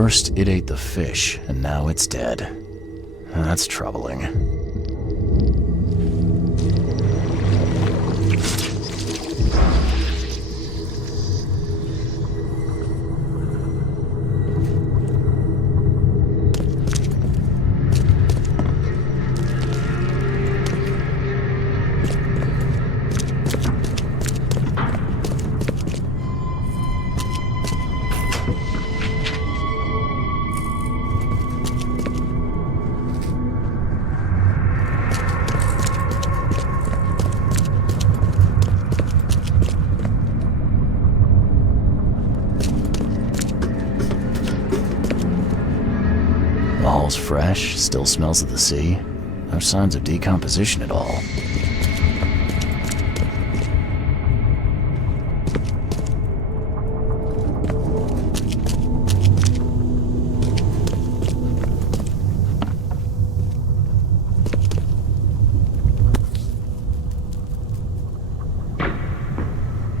First, it ate the fish, and now it's dead. That's troubling. The hall's fresh, still smells of the sea. No signs of decomposition at all.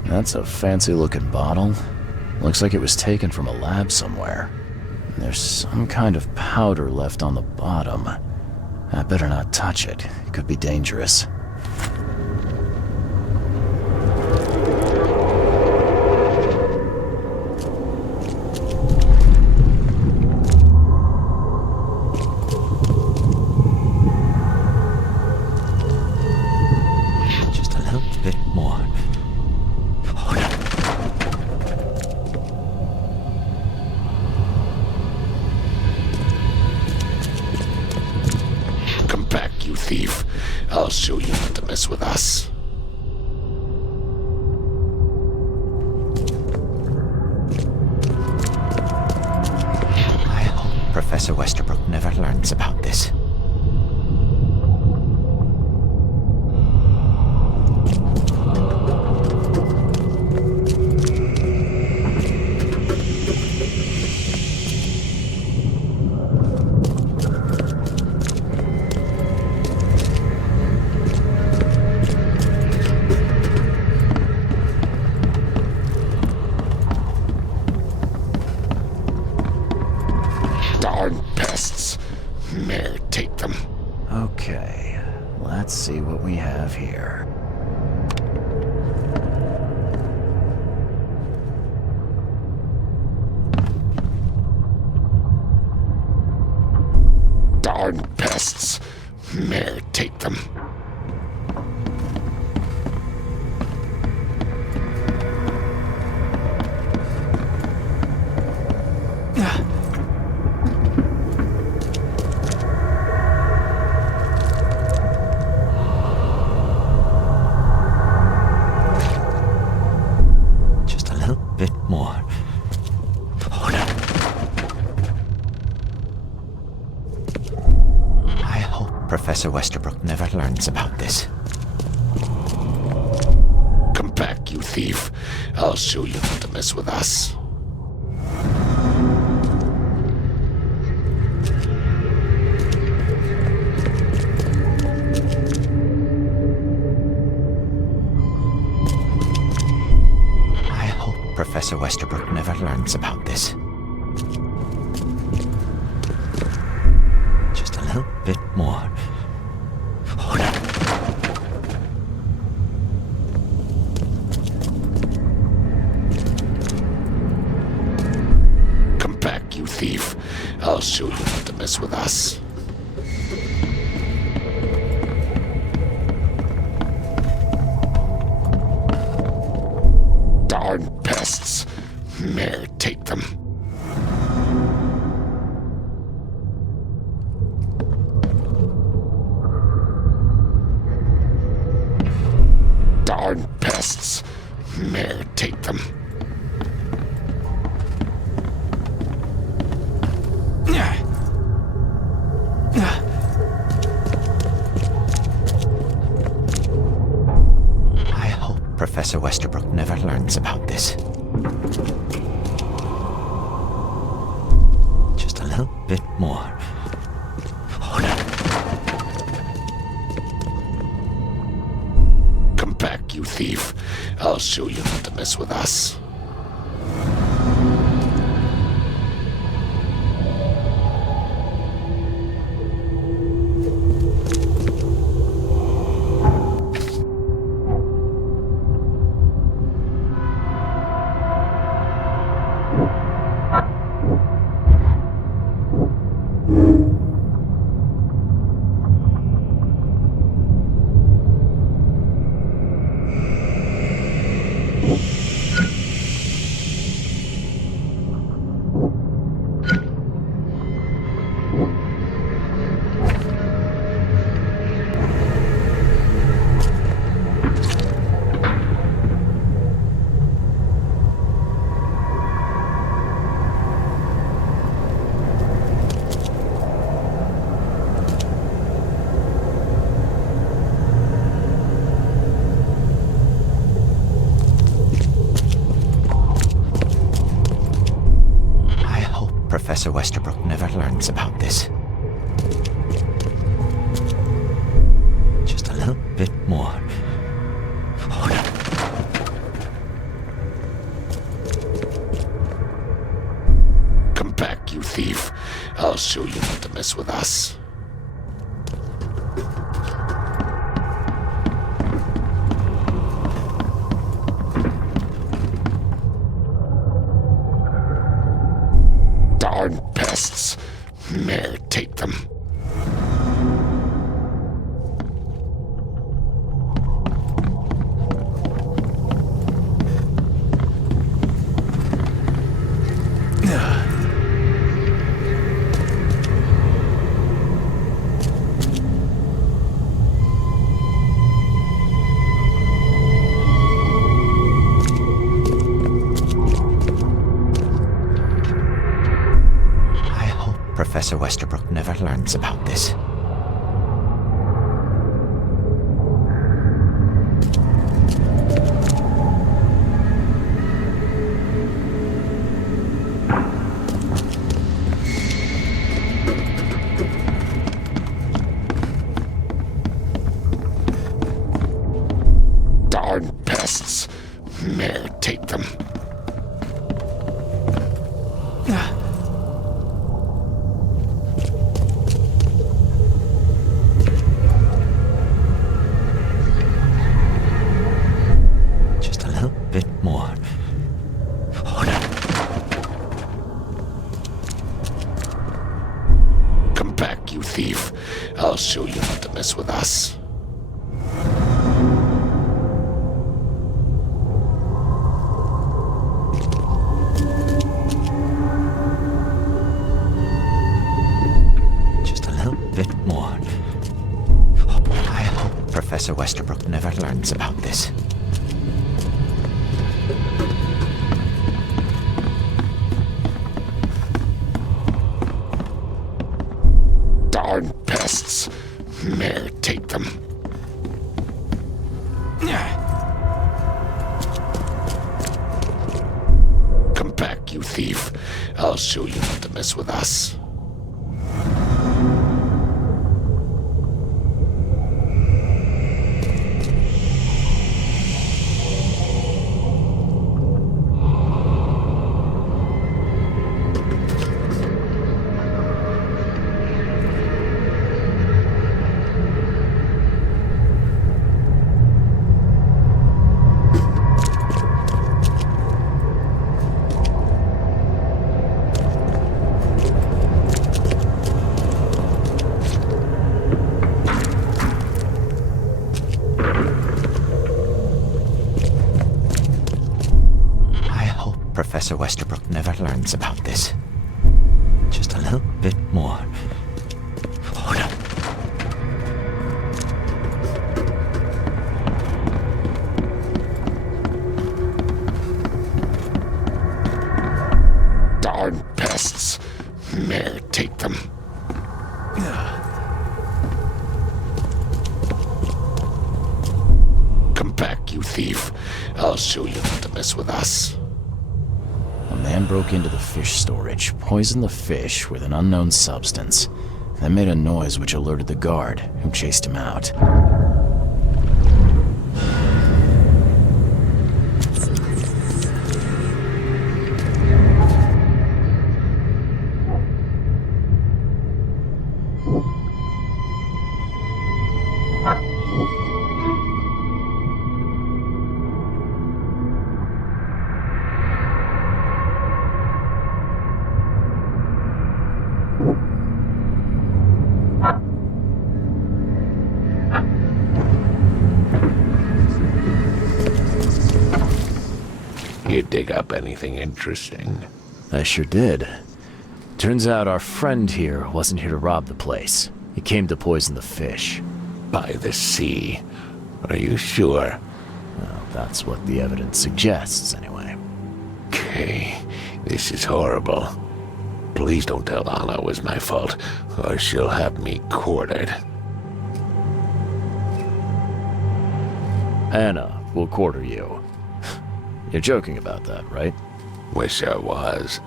That's a fancy-looking bottle. Looks like it was taken from a lab somewhere. There's some kind of powder left on the bottom. I better not touch it. It could be dangerous. Just a little bit more. Thief, I'll show you not to mess with us. I hope Professor Westerbrook never learns about this. Darn pests. May take them. Okay, let's see what we have here. Darn pests. May take them. Bit more. I hope Professor Westerbrook never learns about this. Come back, you thief. I'll show you not to mess with us. Professor Westerbrook never learns about this. Just a little bit more. Come back, you thief. I'll show you not to mess with us. Darn pests. May take them. Darn pests. May take them. I hope Professor Westerbrook never learns about this. Just a little bit more. Come back, you thief. I'll show you not to mess with us. Professor Westerbrook never learns about this. Just a little bit more. Hold on. Come back, you thief. I'll show you not to mess with us. Darn pests. May take them. Professor Westerbrook never learns about this. Darn pests. May take them. Thief. I'll show you not to mess with us. Just a little bit more. I hope Professor Westerbrook never learns about this. Darn pests. May take them. Come back, you thief. I'll show you not to mess with us. Professor Westerbrook never learns about this. Just a little bit more. Hold on. Darn pests. May take them. Come back, you thief. I'll show you not to mess with us. A man broke into the fish storage, poisoned the fish with an unknown substance, then made a noise which alerted the guard, who chased him out. You dig up anything interesting? I sure did. Turns out our friend here wasn't here to rob the place. He came to poison the fish. By the sea. Are you sure? Well, that's what the evidence suggests, anyway. Okay, this is horrible. Please don't tell Anna it was my fault, or she'll have me quartered. Anna will quarter you. You're joking about that, right? Wish I was.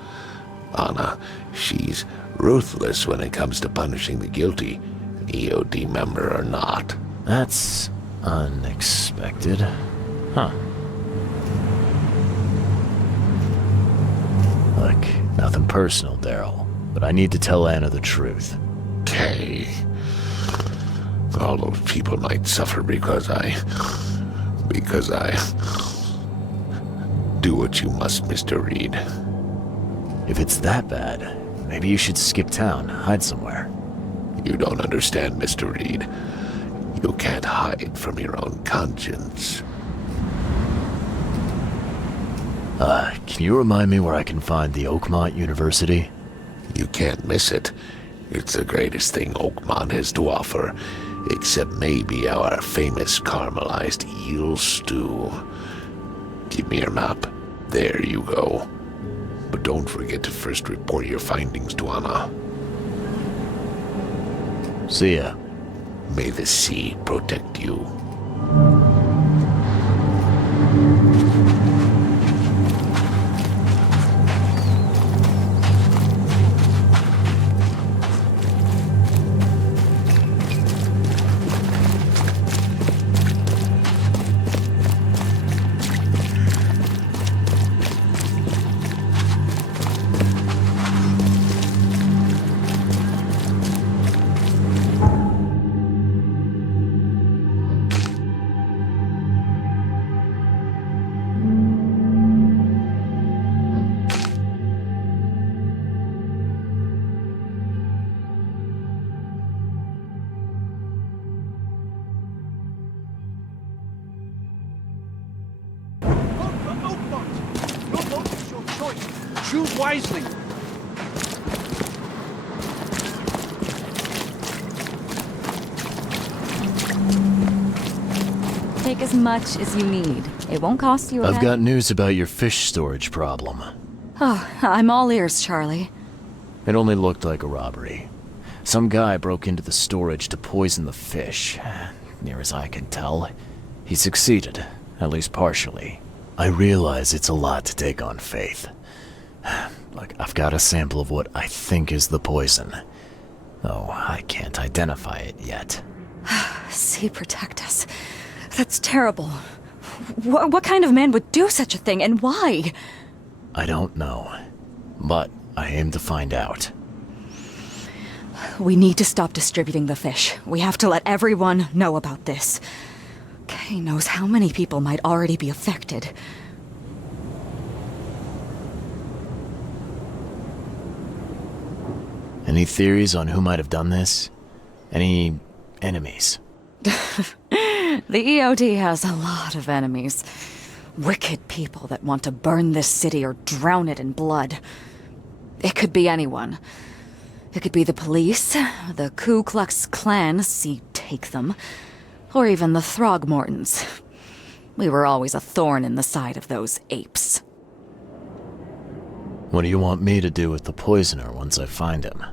Anna, she's ruthless when it comes to punishing the guilty, EOD member or not. That's unexpected. Huh. Look, nothing personal, Daryl, but I need to tell Anna the truth. Okay. All those people might suffer because I do what you must, Mr. Reed. If it's that bad, maybe you should skip town, hide somewhere. You don't understand, Mr. Reed. You can't hide from your own conscience. Can you remind me where I can find the Oakmont University? You can't miss it. It's the greatest thing Oakmont has to offer, except maybe our famous caramelized eel stew. Give me your map. There you go. But don't forget to first report your findings to Anna. See ya. May the sea protect you. Choose wisely. Take as much as you need. It won't cost you a I've got news about your fish storage problem. Oh, I'm all ears, Charlie. It only looked like a robbery. Some guy broke into the storage to poison the fish. Near as I can tell, he succeeded, at least partially. I realize it's a lot to take on faith. Look, I've got a sample of what I think is the poison, though I can't identify it yet. Sea protect us. That's terrible. What kind of man would do such a thing, and why? I don't know, but I aim to find out. We need to stop distributing the fish. We have to let everyone know about this. Kay knows how many people might already be affected. Any theories on who might have done this? Any enemies? The EOD has a lot of enemies. Wicked people that want to burn this city or drown it in blood. It could be anyone. It could be the police, the Ku Klux Klan, see take them, or even the Throgmortons. We were always a thorn in the side of those apes. What do you want me to do with the poisoner once I find him?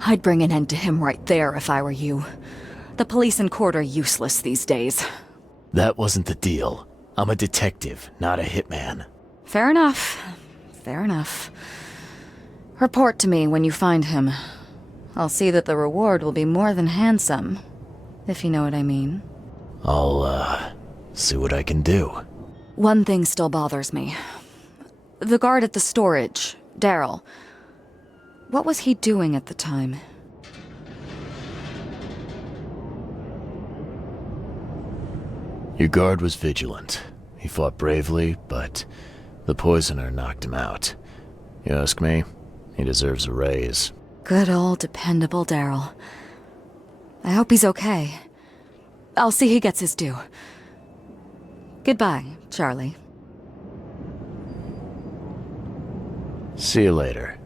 I'd bring an end to him right there if I were you. The police and court are useless these days. That wasn't the deal. I'm a detective, not a hitman. Fair enough. Fair enough. Report to me when you find him. I'll see that the reward will be more than handsome, if you know what I mean. I'll, see what I can do. One thing still bothers me. The guard at the storage, Daryl. What was he doing at the time? Your guard was vigilant. He fought bravely, but the poisoner knocked him out. You ask me, he deserves a raise. Good old dependable Daryl. I hope he's okay. I'll see he gets his due. Goodbye, Charlie. See you later.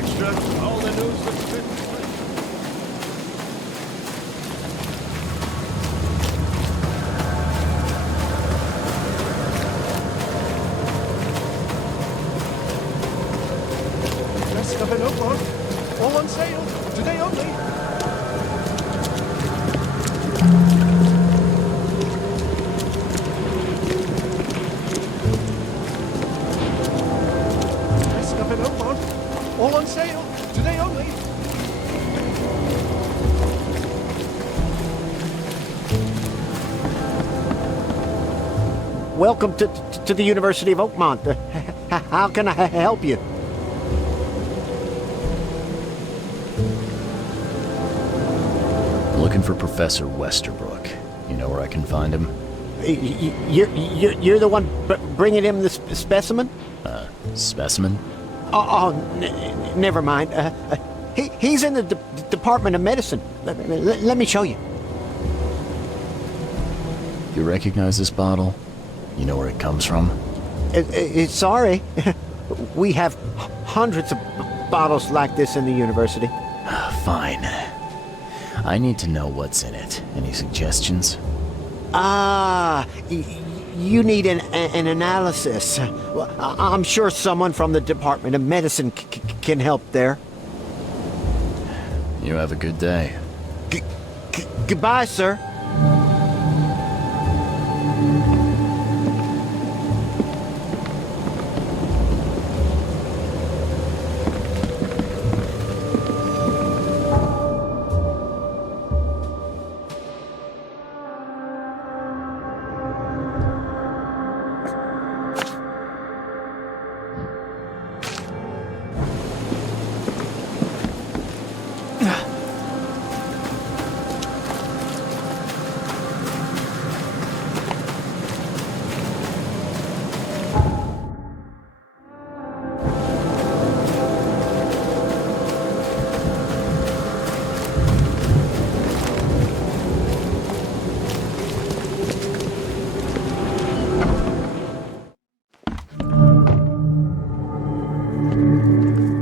extra. All the news that's been... Best of an Oakmont. All on sale. Today only. Best of an Oakmont. All on sale. Today only. Welcome to the University of Oakmont. How can I help you? Looking for Professor Westerbrook. You know where I can find him? You're the one bringing him the specimen? Specimen? Never mind. He's in the Department of Medicine. Let me show you. You recognize this bottle? You know where it comes from? Sorry. We have hundreds of bottles like this in the university. Fine. I need to know what's in it. Any suggestions? You need an analysis. Well, I'm sure someone from the Department of Medicine can help there. You have a good day. Goodbye, sir.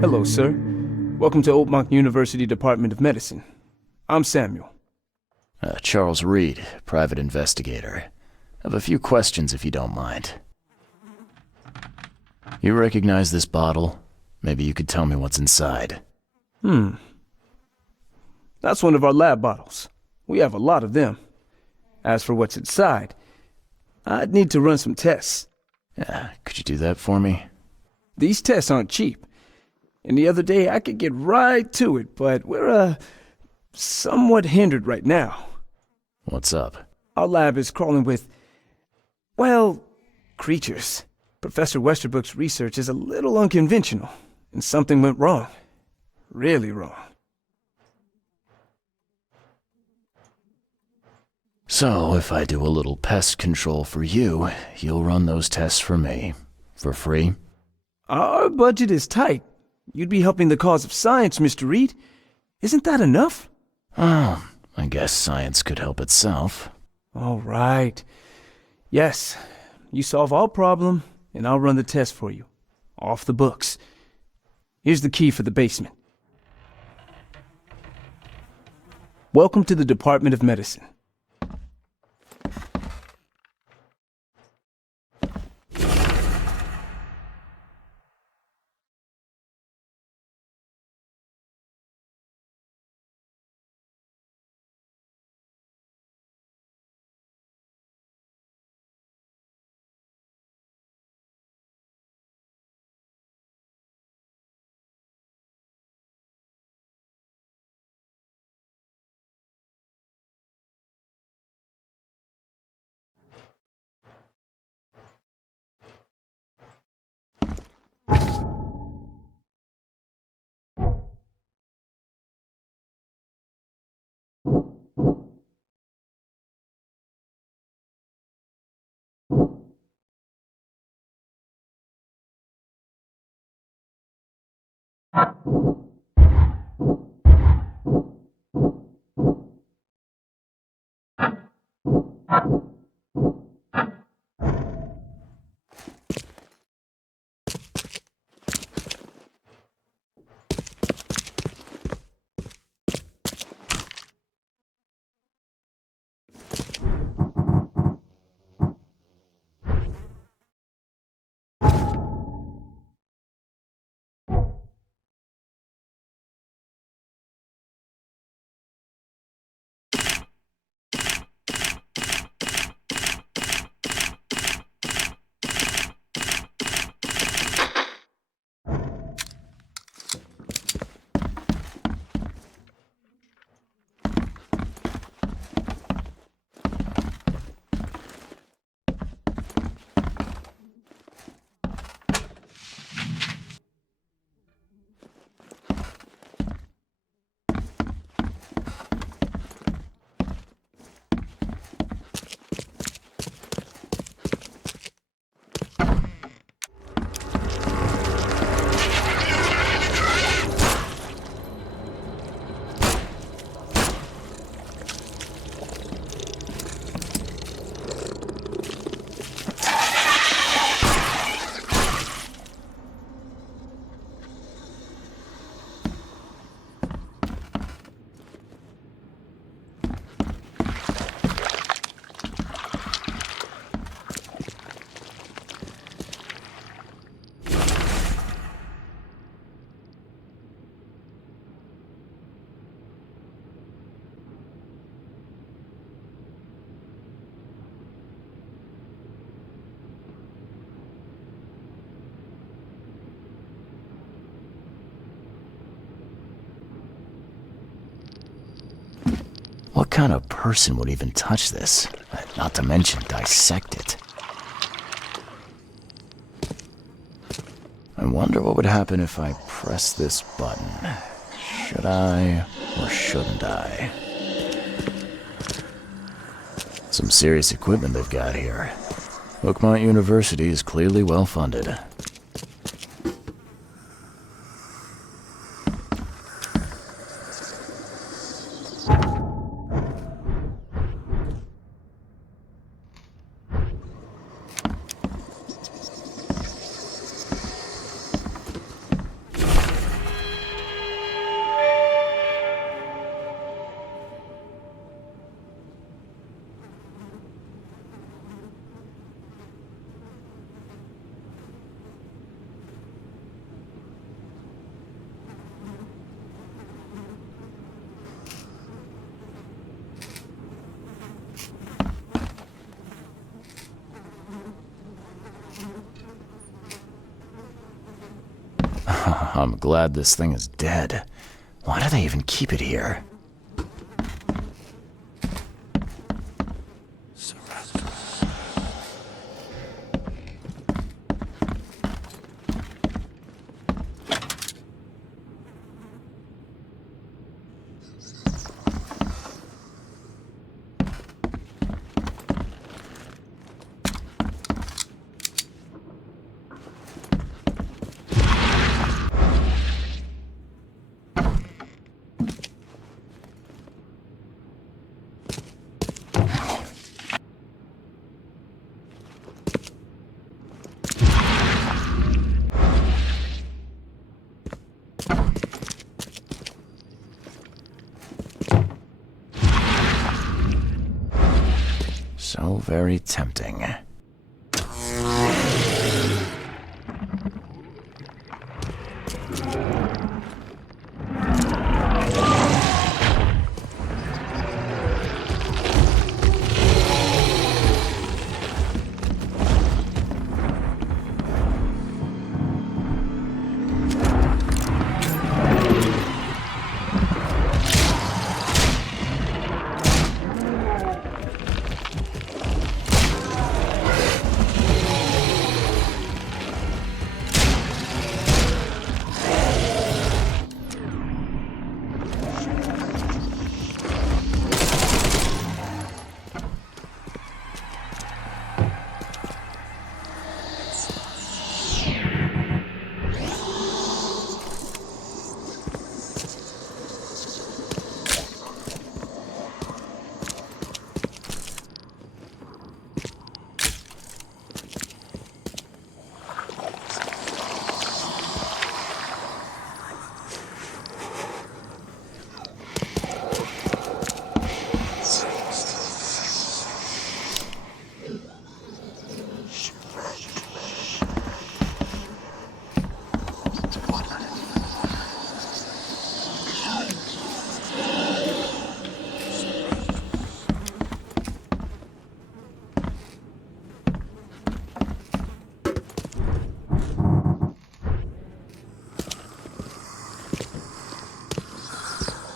Hello, sir. Welcome to Oakmont University Department of Medicine. I'm Samuel. Charles Reed, private investigator. Have a few questions if you don't mind. You recognize this bottle? Maybe you could tell me what's inside. That's one of our lab bottles. We have a lot of them. As for what's inside, I'd need to run some tests. Yeah, could you do that for me? These tests aren't cheap. And the other day I could get right to it, but we're, somewhat hindered right now. What's up? Our lab is crawling with, well, creatures. Professor Westerbrook's research is a little unconventional, and something went wrong. Really wrong. So, if I do a little pest control for you, you'll run those tests for me. For free? Our budget is tight. You'd be helping the cause of science, Mr. Reed. Isn't that enough? Oh, I guess science could help itself. All right. Yes, you solve our problem, and I'll run the test for you. Off the books. Here's the key for the basement. Welcome to the Department of Medicine. What kind of person would even touch this? Not to mention dissect it. I wonder what would happen if I press this button. Should I or shouldn't I? Some serious equipment they've got here. Oakmont University is clearly well funded. I'm glad this thing is dead. Why do they even keep it here? So very tempting.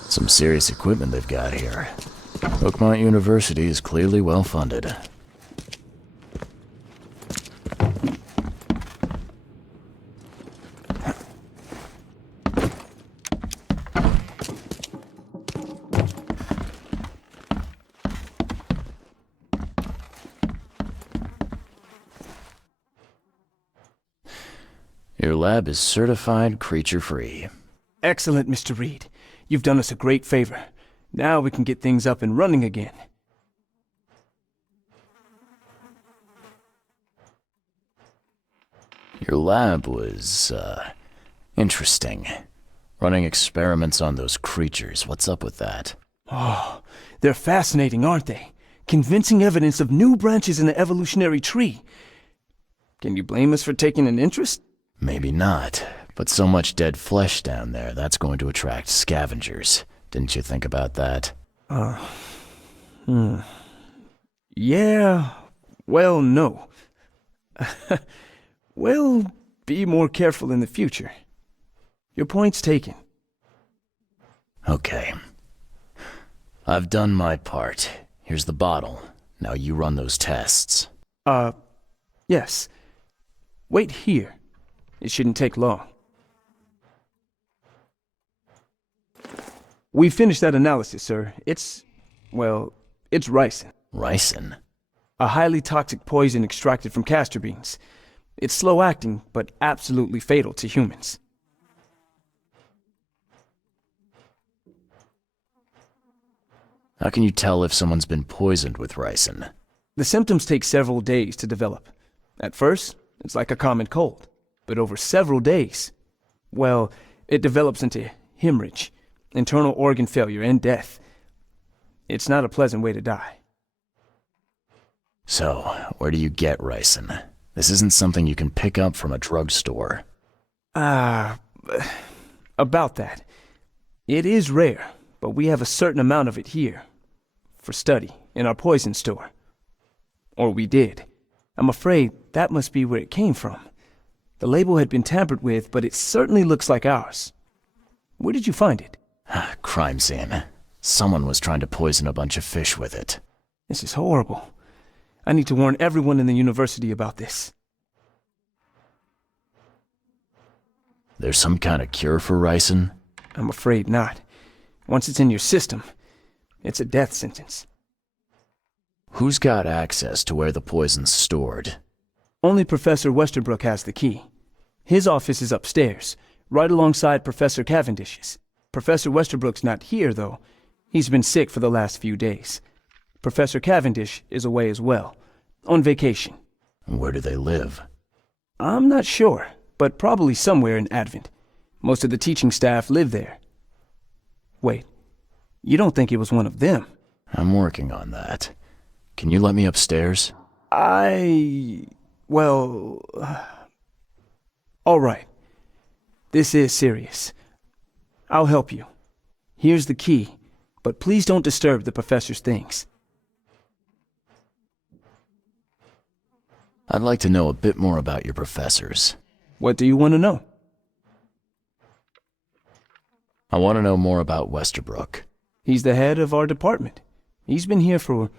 Some serious equipment they've got here. Oakmont University is clearly well funded. Your lab is certified creature-free. Excellent, Mr. Reed. You've done us a great favor. Now we can get things up and running again. Your lab was, interesting. Running experiments on those creatures. What's up with that? Oh, they're fascinating, aren't they? Convincing evidence of new branches in the evolutionary tree. Can you blame us for taking an interest? Maybe not. But so much dead flesh down there, that's going to attract scavengers. Didn't you think about that? Yeah, well, no. Well, be more careful in the future. Your point's taken. Okay. I've done my part. Here's the bottle. Now you run those tests. Yes. Wait here. It shouldn't take long. We finished that analysis, sir. It's ricin. Ricin? A highly toxic poison extracted from castor beans. It's slow-acting, but absolutely fatal to humans. How can you tell if someone's been poisoned with ricin? The symptoms take several days to develop. At first, it's like a common cold. But over several days, well, it develops into hemorrhage, internal organ failure, and death. It's not a pleasant way to die. So, where do you get ricin? This isn't something you can pick up from a drugstore. About that. It is rare, but we have a certain amount of it here. For study, in our poison store. Or we did. I'm afraid that must be where it came from. The label had been tampered with, but it certainly looks like ours. Where did you find it? Crime scene. Someone was trying to poison a bunch of fish with it. This is horrible. I need to warn everyone in the university about this. There's some kind of cure for ricin? I'm afraid not. Once it's in your system, it's a death sentence. Who's got access to where the poison's stored? Only Professor Westerbrook has the key. His office is upstairs, right alongside Professor Cavendish's. Professor Westerbrook's not here, though. He's been sick for the last few days. Professor Cavendish is away as well, on vacation. Where do they live? I'm not sure, but probably somewhere in Advent. Most of the teaching staff live there. Wait, you don't think it was one of them? I'm working on that. Can you let me upstairs? All right. This is serious. I'll help you. Here's the key, but please don't disturb the professor's things. I'd like to know a bit more about your professors. What do you want to know? I want to know more about Westerbrook. He's the head of our department. He's been here for,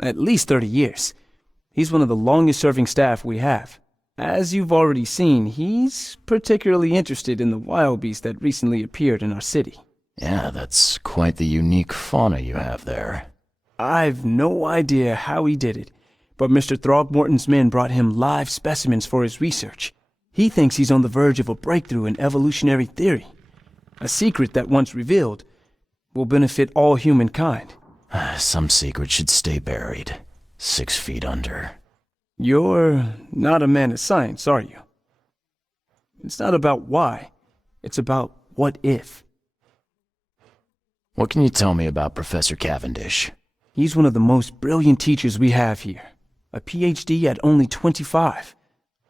at least 30 years. He's one of the longest-serving staff we have. As you've already seen, he's particularly interested in the wild beast that recently appeared in our city. Yeah, that's quite the unique fauna you have there. I've no idea how he did it, but Mr. Throgmorton's men brought him live specimens for his research. He thinks he's on the verge of a breakthrough in evolutionary theory. A secret that, once revealed, will benefit all humankind. Some secret should stay buried, 6 feet under. You're not a man of science, are you? It's not about why. It's about what if. What can you tell me about Professor Cavendish? He's one of the most brilliant teachers we have here. A PhD at only 25.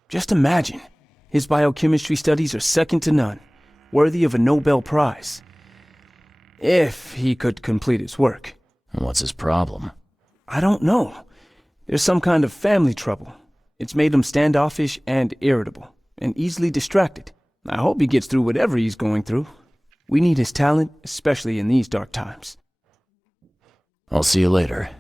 Just imagine. His biochemistry studies are second to none, worthy of a Nobel Prize. If he could complete his work. What's his problem? I don't know. There's some kind of family trouble. It's made him standoffish and irritable, and easily distracted. I hope he gets through whatever he's going through. We need his talent, especially in these dark times. I'll see you later.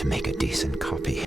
to make a decent copy.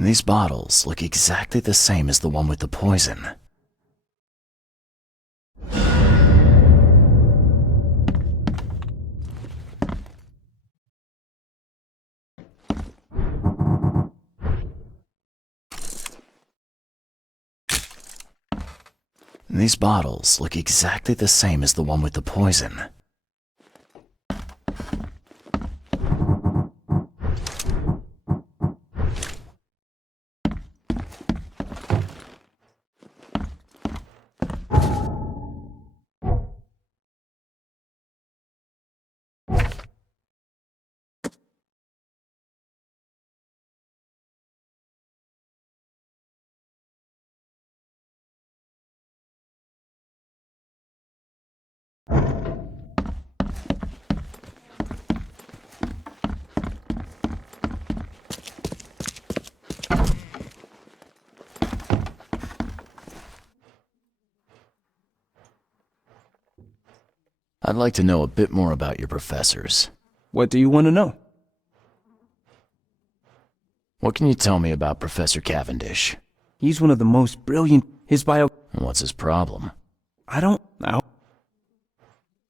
These bottles look exactly the same as the one with the poison. These bottles look exactly the same as the one with the poison. I'd like to know a bit more about your professors. What do you want to know? What can you tell me about Professor Cavendish? He's one of the most brilliant. His bio... And what's his problem? I don't know.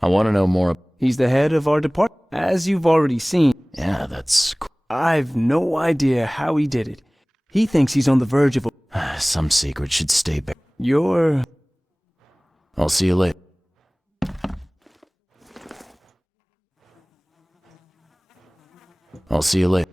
I want to know more. He's the head of our department. As you've already seen, Yeah, that's I've no idea how he did it. He thinks he's on the verge of a... some secret should stay back. You're... I'll see you later. I'll see you later.